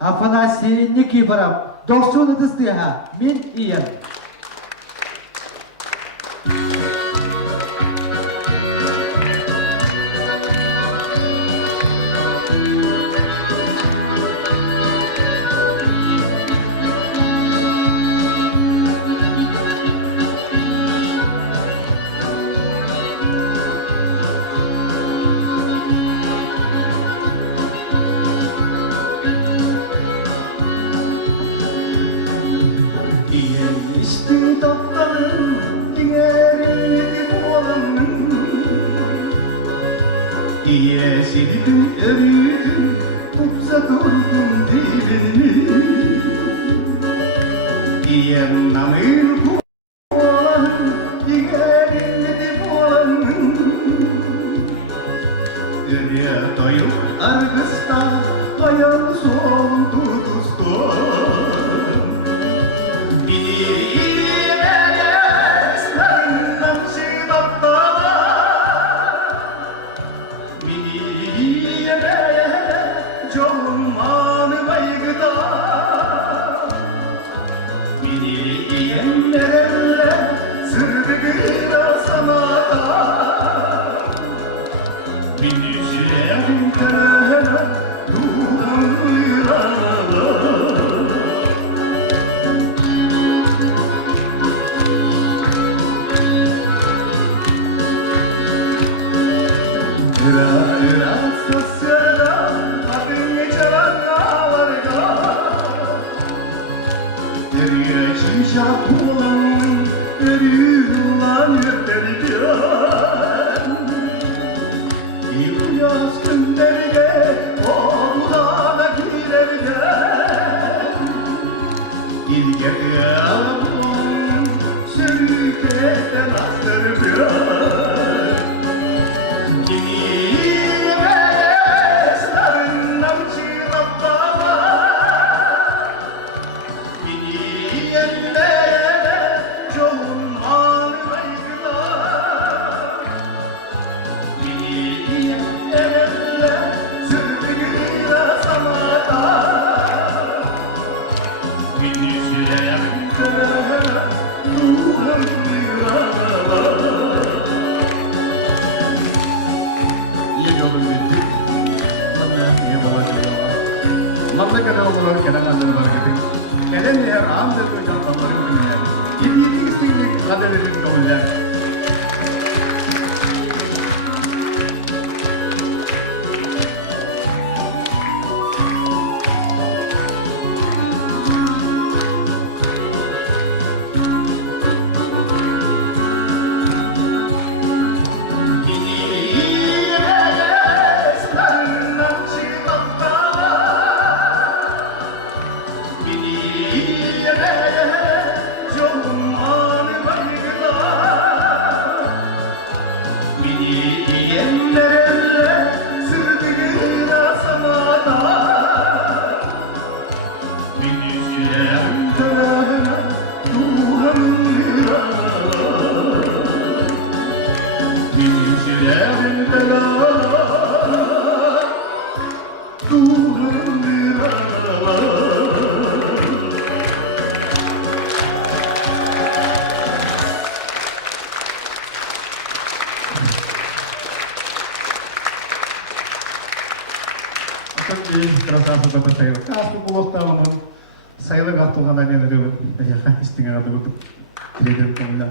Афанасий Никифоров, Доксуна Дыстыха, Мин Иен. Yeşildim, eridim, tutsa durdum dilini. Yenamın kualanın, yeğerimdi bualanın. Dürüye doyup argısta, hayal soldu kustum. Красавцы Bapak saya, kasih puluh tahun saya lega tuh nggak nanya dari ya kan istimewa tuh tidak punya.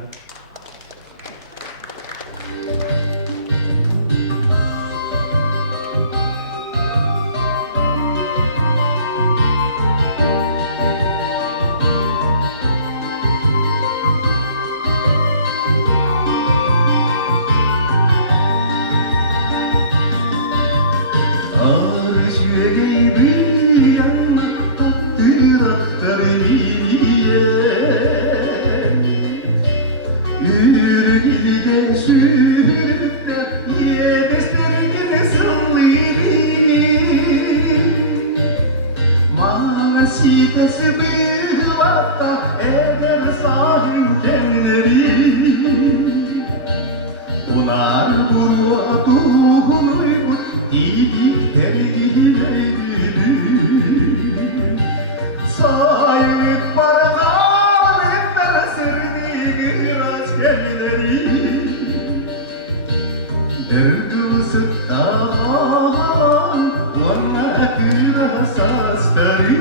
состари.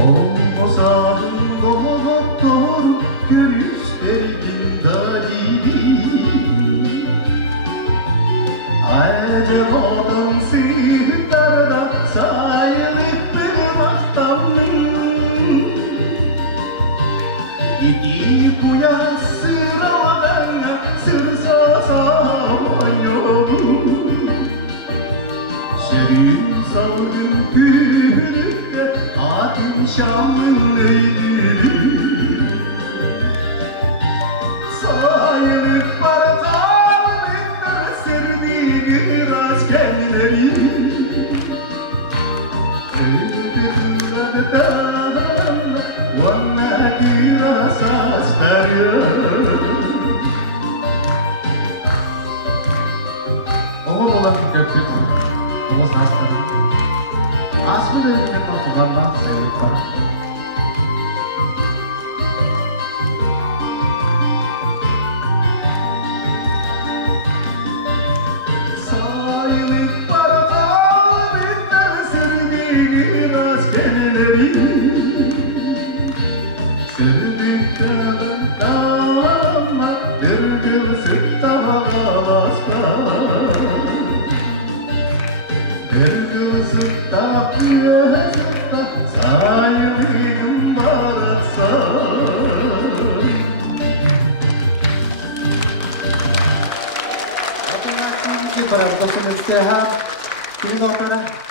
Olmasın doktor göğüslerin dalibi. Acemadan sihirlerde sayılıp bir mahtamın. Gidi kuya sıraladan sırsa samayım. Serin salgın günlükte atın şamın eğilir. Sayılıp bardağı serdiği askerleri. Warna dirasa starya. Oğul olan götür. Oğuz hastalığı. Aslı dövdüğüne korkularla sayılık var. Sayılıp bardağı serdiği askerleri. Sevdikten kalma bir sıkta basma. Bir sıkta bir sıkta sayılıyım baratsa. Terima kasih para dosen sehat. Ini dokter.